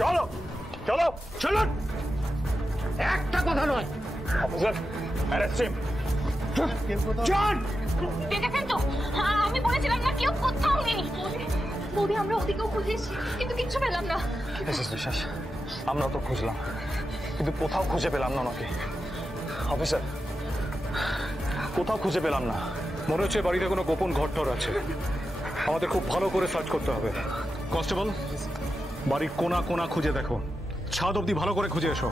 চলো চলো চলুন, একটা কথা নয়। Officer arrest him. জন দেখেছেন তো, আমি বলেছিলাম না কেউ কোথাও নেই। বৌদি আমরা ওদিকেও খুঁজেছি কিন্তু কিচ্ছু পেলাম না। বিশ্বাস, আমরা তো খুঁজলাম কিন্তু কোথাও খুঁজে পেলাম না ওনাকে। অফিসার কোথাও খুঁজে পেলাম না। মনে হচ্ছে বাড়িতে কোনো গোপন ঘরটর আছে, আমাদের খুব ভালো করে সার্চ করতে হবে। কনস্টেবল, বাড়ির কোনা কোনা খুঁজে দেখো, ছাদ অবধি ভালো করে খুঁজে এসো।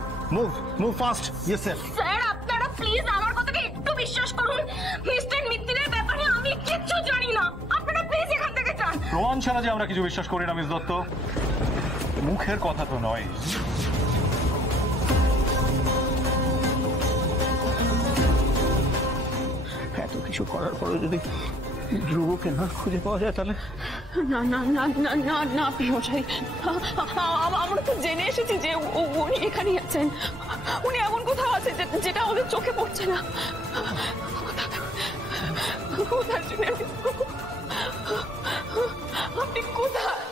Move fast. Yes sir. Sir আপনারা প্লিজ আমার কথাকে একটু বিশ্বাস করুন। মিস্টার মিত্তিরের ব্যাপারে আমি কিচ্ছু জানি না, আপনারা প্লিজ এখান থেকে যান। প্রমাণ ছাড়া যে আমরা কিছু বিশ্বাস করি না মিস দত্ত, মুখের কথা তো নয়। এত কিছু করার পরে যদি ধ্রুবকে না খুঁজে পাওয়া যায় তাহলে? না না না না না না পিয়সাই, আমরা তো জেনে এসেছি যে উনি এখানেই আছেন। উনি এমন কোথাও আছে যেটা ওদের চোখে পড়ছে না। আপনি কোথায়?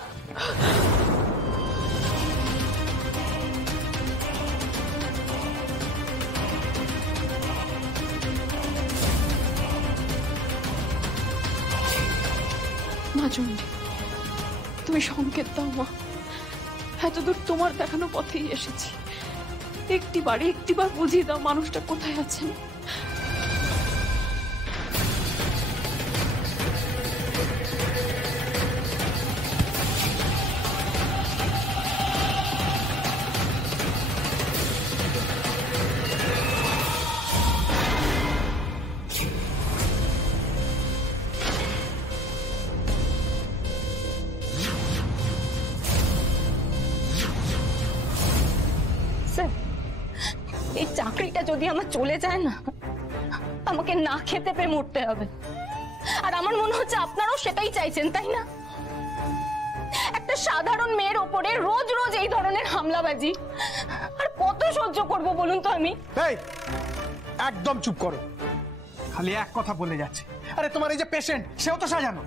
মা চণ্ডী, তুমি সংকেত দাও মা। এতদূর তোমার দেখানো পথেই এসেছি, একটিবার বুঝিয়ে দাও মানুষটা কোথায় আছেন। এই চাকরিটা যদি আমার চলে যায় না, আমাকে না খেতে পেয়ে মরতে হবে। আর আমার মনে হচ্ছে আপনারাও সেটাই চাইছেন, তাই না? একটা সাধারণ মেয়ের ওপরে রোজ রোজ এই ধরনের হামলাবাজি আর কত সহ্য করব বলুন তো আমি? একদম চুপ করো, খালি এক কথা বলে যাচ্ছে। আরে তোমার এই যে পেশেন্ট, সেও তো সাজানো।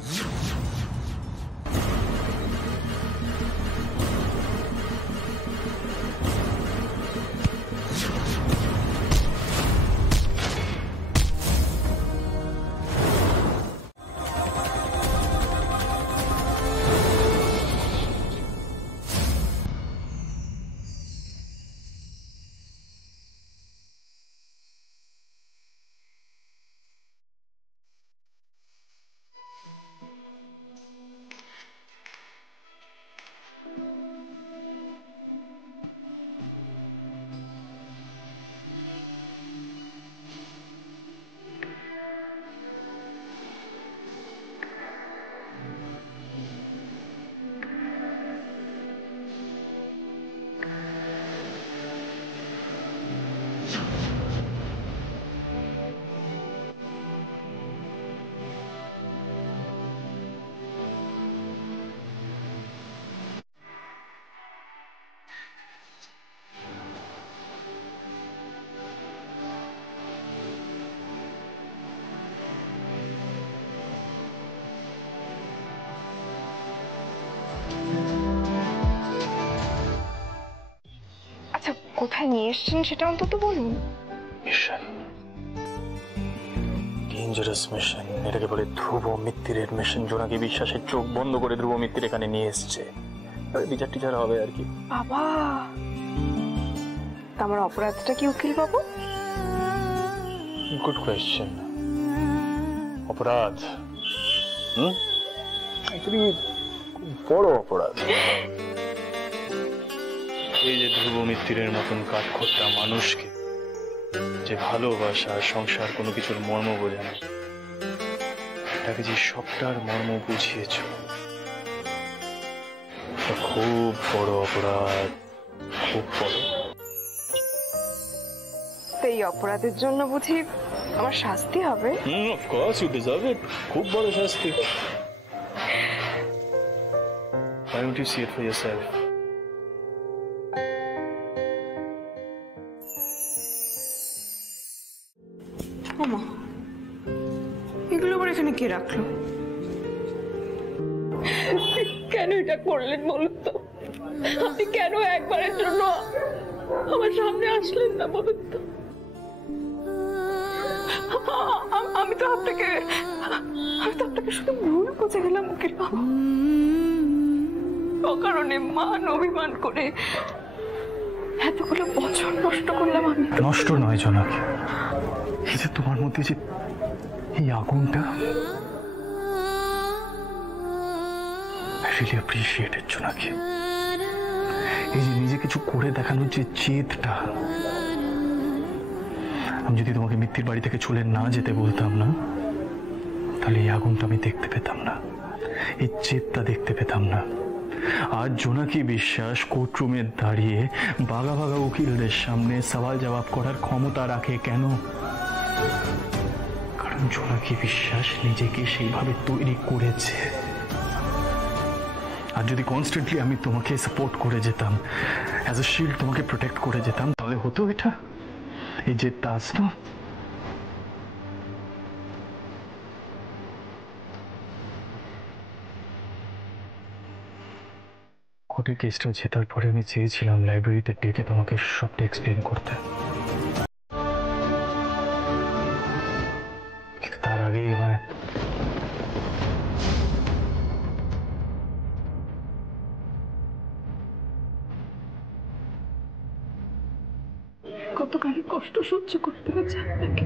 কোথায় নিয়ে এসেছেন সেটা অন্তত বলুন। Mission, dangerous mission. এটাকে বলে ধ্রুব মিত্তিরের মিশন। জোনাকি বিশ্বাসের চোখ বন্ধ করে ধ্রুব মিত্তির এখানে নিয়ে এসছে। বিচার টিচার হবে আর কি। বাবা, আমার অপরাধটা কি উকিল বাবু? Good question. অপরাধ অ্যাকচুয়ালি বড় অপরাধ। এই যে ধ্রুব মিত্তিরের মতন কাঠখোট্টা মানুষকে, যে ভালোবাসা আর সংসার কোনো কিছুর মর্ম বোঝে না, তাকে যে সবটার মর্ম বুঝিয়েছ, খুব বড় অপরাধ, খুব বড়। এই অপরাধের জন্য বুঝি আমার শাস্তি হবে? Of course you deserve it. খুব বড় শাস্তি। Why don't you see it for yourself? ওমা, এগুলো আবার এখানে কে রাখলো? কেন এটা করলেন বলুন তো? আপনি কেন একবারের জন্য আমার সামনে আসলেন না পবিত্র? আমি তো আপনাকে শুধু ভুল বুঝে গেলাম উকিল বাবু। অকারণে মান অভিমান করে এতগুলো বছর নষ্ট করলাম আমি। নষ্ট নয় জোনাকি, এই যে তোমার মধ্যে যে এই আগুনটা, I really appreciate it, জোনাকি। এই যে নিজে কিছু করে দেখানোর যে জেদটা, আমি যদি তোমাকে মিত্তির বাড়ি থেকে চলে না যেতে বলতাম না, তাহলে এই আগুনটা আমি দেখতে পেতাম না, এই জেদটা দেখতে পেতাম না। আজ জোনাকি বিশ্বাস কোর্টরুমে দাঁড়িয়ে বাঘা বাঘা উকিলদের সামনে সওয়াল জবাব করার ক্ষমতা রাখে কেন? কারণ জোনাকি বিশ্বাস নিজেকে সেইভাবে তৈরি করেছে। আর যদি কনস্ট্যান্টলি আমি তোমাকে সাপোর্ট করে যেতাম, অ্যাজ এ শিল্ড তোমাকে প্রোটেক্ট করে যেতাম, তাহলে হতো এটা, এই জেদটা আসতো। কোর্টের কেসটা জেতার পরে আমি চেয়েছিলাম লাইব্রেরিতে ডেকে তোমাকে সবটা এক্সপ্লেন করতে, কিন্তু তার আগেই আমার কতখানি কষ্ট সহ্য করতে হয়েছে আপনাকে।